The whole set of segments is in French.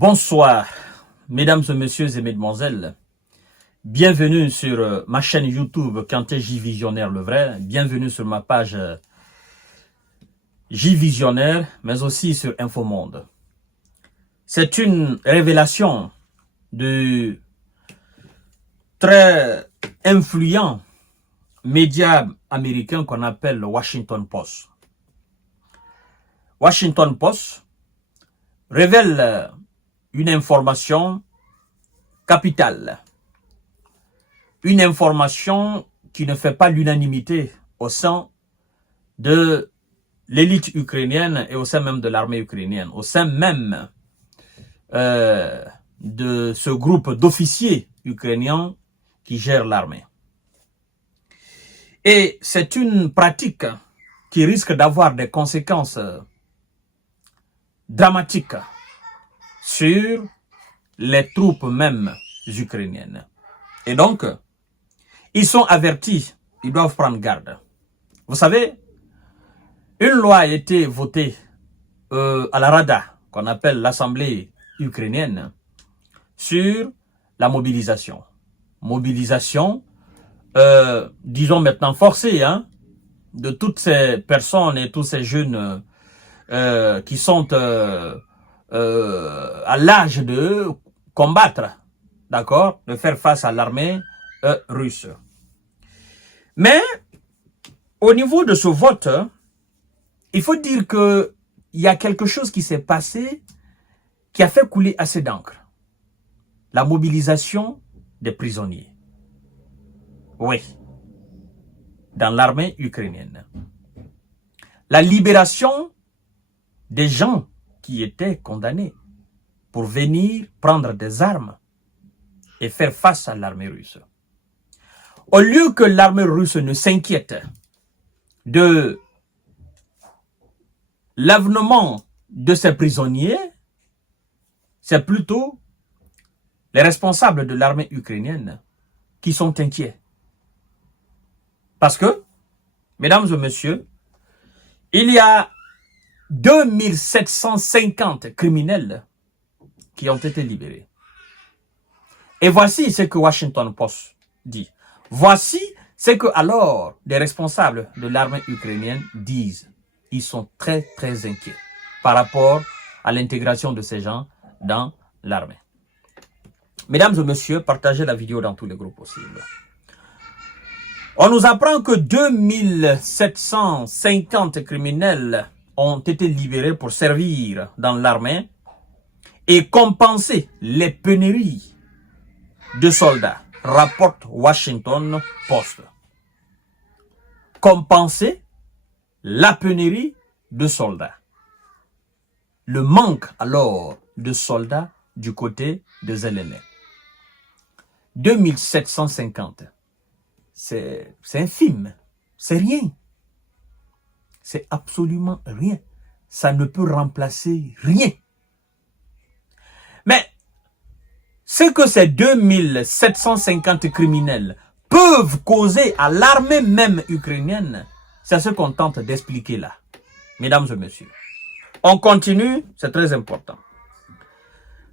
Bonsoir, mesdames et messieurs et mesdemoiselles. Bienvenue sur ma chaîne YouTube Kanté J Visionnaire le vrai. Bienvenue sur ma page J Visionnaire, mais aussi sur Infomonde. C'est une révélation du très influent média américain qu'on appelle le Washington Post. Washington Post révèle une information capitale. Une information qui ne fait pas l'unanimité au sein de l'élite ukrainienne et au sein même de l'armée ukrainienne, au sein même de ce groupe d'officiers ukrainiens qui gèrent l'armée. Et c'est une pratique qui risque d'avoir des conséquences dramatiques sur les troupes même ukrainiennes. Et donc, ils sont avertis, ils doivent prendre garde. Vous savez, une loi a été votée à la Rada, qu'on appelle l'Assemblée ukrainienne, sur la mobilisation. Mobilisation, disons maintenant forcée, hein, de toutes ces personnes et tous ces jeunes qui sont à l'âge de combattre, d'accord, de faire face à l'armée russe. Mais au niveau de ce vote, il faut dire que il y a quelque chose qui s'est passé qui a fait couler assez d'encre. La mobilisation des prisonniers. Oui. Dans l'armée ukrainienne. La libération des gens qui étaient condamnés pour venir prendre des armes et faire face à l'armée russe. Au lieu que l'armée russe ne s'inquiète de l'avenant de ces prisonniers, c'est plutôt les responsables de l'armée ukrainienne qui sont inquiets. Parce que, mesdames et messieurs, il y a 2750 criminels qui ont été libérés. Et voici ce que Washington Post dit. Voici ce que alors les responsables de l'armée ukrainienne disent. Ils sont très très inquiets par rapport à l'intégration de ces gens dans l'armée. Mesdames et messieurs, partagez la vidéo dans tous les groupes possibles. On nous apprend que 2750 criminels ont été libérés pour servir dans l'armée et compenser les pénuries de soldats, rapporte Washington Post. Compenser la pénurie de soldats. Le manque alors de soldats du côté de Zelensky. 2750. C'est infime. C'est rien. C'est absolument rien. Ça ne peut remplacer rien. Mais ce que ces 2750 criminels peuvent causer à l'armée même ukrainienne, c'est ce qu'on tente d'expliquer là. Mesdames et messieurs, on continue, c'est très important.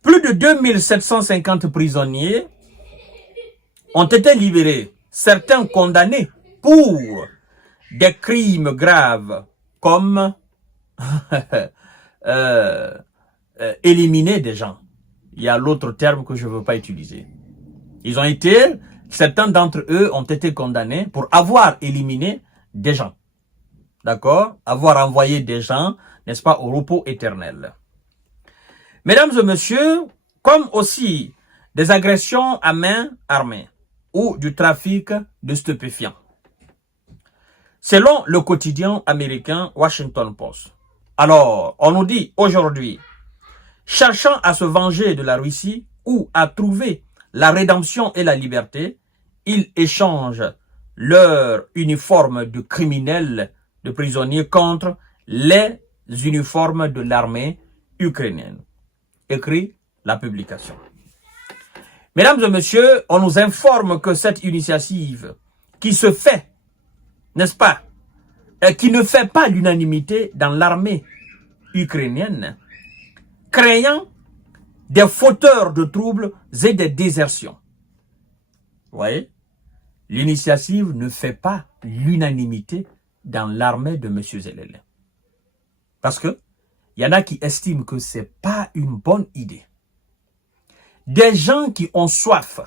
Plus de 2750 prisonniers ont été libérés, certains condamnés pour des crimes graves comme éliminer des gens. Il y a l'autre terme que je ne veux pas utiliser. Certains d'entre eux ont été condamnés pour avoir éliminé des gens. D'accord? Avoir envoyé des gens, n'est-ce pas, au repos éternel. Mesdames et messieurs, comme aussi des agressions à main armée ou du trafic de stupéfiants. Selon le quotidien américain Washington Post. Alors, on nous dit aujourd'hui, cherchant à se venger de la Russie ou à trouver la rédemption et la liberté, ils échangent leur uniforme de criminels, de prisonniers contre les uniformes de l'armée ukrainienne. Écrit la publication. Mesdames et messieurs, on nous informe que cette initiative qui se fait, n'est-ce pas, qui ne fait pas l'unanimité dans l'armée ukrainienne, craignant des fauteurs de troubles et des désertions. Vous voyez, l'initiative ne fait pas l'unanimité dans l'armée de M. Zelele. Parce que il y en a qui estiment que ce n'est pas une bonne idée. Des gens qui ont soif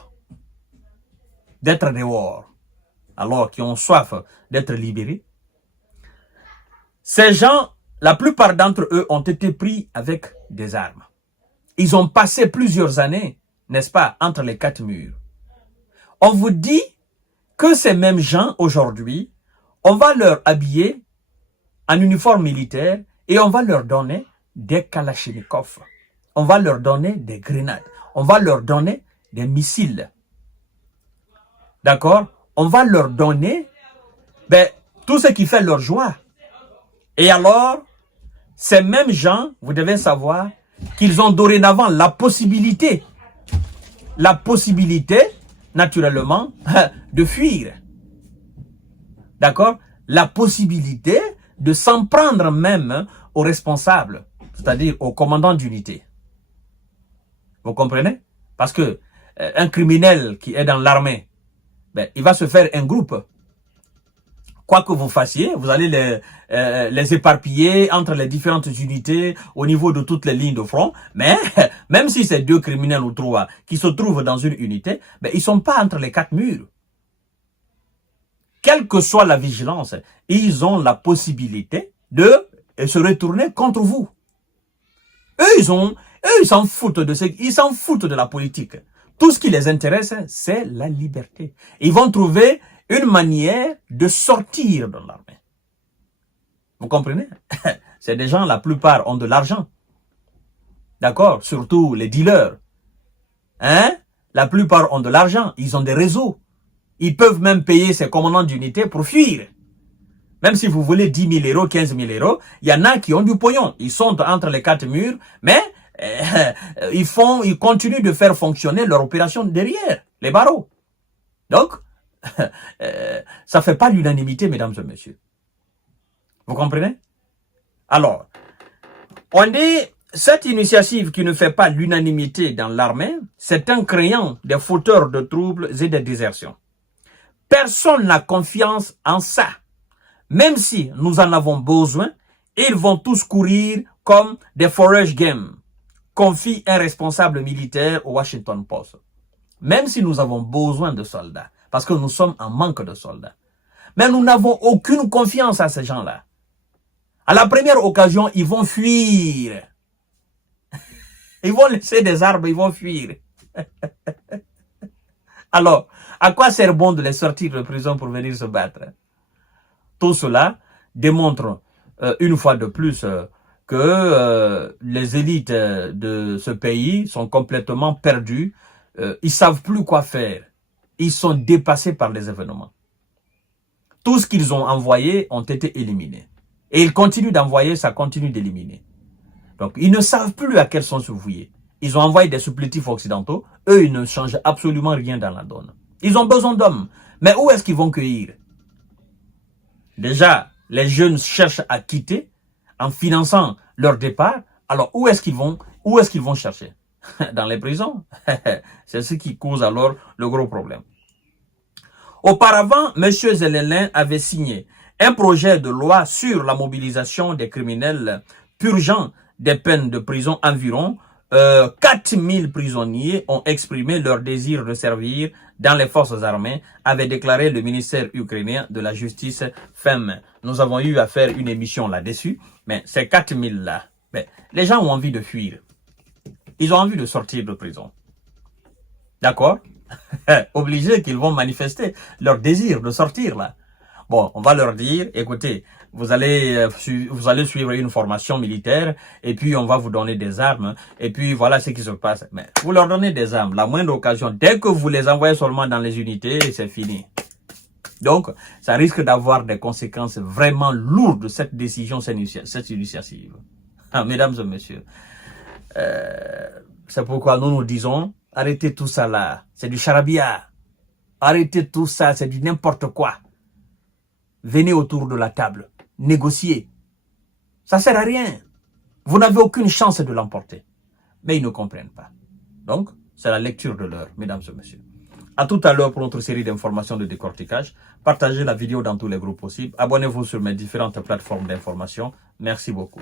d'être dehors, alors qui ont soif d'être libérés, ces gens, la plupart d'entre eux ont été pris avec des armes. Ils ont passé plusieurs années, n'est-ce pas, entre les quatre murs. On vous dit que ces mêmes gens, aujourd'hui, on va leur habiller en uniforme militaire et on va leur donner des kalachnikovs. On va leur donner des grenades. On va leur donner des missiles. D'accord? On va leur donner tout ce qui fait leur joie. Et alors, ces mêmes gens, vous devez savoir qu'ils ont dorénavant la possibilité, naturellement, de fuir. D'accord? La possibilité de s'en prendre même aux responsables, c'est-à-dire aux commandants d'unité. Vous comprenez? Parce que un criminel qui est dans l'armée, il va se faire un groupe. Quoi que vous fassiez, vous allez les éparpiller entre les différentes unités au niveau de toutes les lignes de front. Mais même si c'est deux criminels ou trois qui se trouvent dans une unité, ils ne sont pas entre les quatre murs. Quelle que soit la vigilance, ils ont la possibilité de se retourner contre vous. Eux, ils s'en foutent ils s'en foutent de la politique. Tout ce qui les intéresse, c'est la liberté. Ils vont trouver une manière de sortir de l'armée. Vous comprenez? C'est des gens, la plupart ont de l'argent. D'accord? Surtout les dealers. La plupart ont de l'argent. Ils ont des réseaux. Ils peuvent même payer ces commandants d'unité pour fuir. Même si vous voulez 10 000 euros, 15 000 euros, il y en a qui ont du pognon. Ils sont entre les quatre murs, mais ils continuent de faire fonctionner leur opération derrière, les barreaux. Donc, ça ne fait pas l'unanimité, mesdames et messieurs. Vous comprenez? Alors, on dit, cette initiative qui ne fait pas l'unanimité dans l'armée, c'est un créant des fauteurs de troubles et des désertions. Personne n'a confiance en ça. Même si nous en avons besoin, ils vont tous courir comme des forage games, confie un responsable militaire au Washington Post. Même si nous avons besoin de soldats, parce que nous sommes en manque de soldats. Mais nous n'avons aucune confiance à ces gens-là. À la première occasion, ils vont fuir. Ils vont laisser des armes, ils vont fuir. Alors, à quoi sert bon de les sortir de prison pour venir se battre? Tout cela démontre une fois de plus que les élites de ce pays sont complètement perdues. Ils ne savent plus quoi faire. Ils sont dépassés par les événements. Tout ce qu'ils ont envoyé ont été éliminés. Et ils continuent d'envoyer, ça continue d'éliminer. Donc, ils ne savent plus à quel sens se vouer. Ils ont envoyé des supplétifs occidentaux. Eux, ils ne changent absolument rien dans la donne. Ils ont besoin d'hommes. Mais où est-ce qu'ils vont cueillir? Déjà, les jeunes cherchent à quitter en finançant leur départ. Alors, où est-ce qu'ils vont chercher? Dans les prisons. C'est ce qui cause alors le gros problème. Auparavant, M. Zelele avait signé un projet de loi sur la mobilisation des criminels purgeant des peines de prison. Environ 4000 prisonniers ont exprimé leur désir de servir dans les forces armées, avait déclaré le ministère ukrainien de la Justice fin mai. Nous avons eu à faire une émission là-dessus, mais ces 4000-là, les gens ont envie de fuir. Ils ont envie de sortir de prison. D'accord? Obligés qu'ils vont manifester leur désir de sortir là. Bon, on va leur dire, écoutez, vous allez suivre une formation militaire et puis on va vous donner des armes et puis voilà ce qui se passe. Mais vous leur donnez des armes, la moindre occasion, dès que vous les envoyez seulement dans les unités, c'est fini. Donc, ça risque d'avoir des conséquences vraiment lourdes, cette décision, cette initiative. Mesdames et messieurs, c'est pourquoi nous disons, arrêtez tout ça là, c'est du charabia. Arrêtez tout ça, c'est du n'importe quoi. Venez autour de la table, négociez. Ça ne sert à rien. Vous n'avez aucune chance de l'emporter. mais ils ne comprennent pas. Donc, c'est la lecture de l'heure, mesdames et messieurs. À tout à l'heure pour notre série d'informations de décortiquage. Partagez la vidéo dans tous les groupes possibles. Abonnez-vous sur mes différentes plateformes d'information. Merci beaucoup.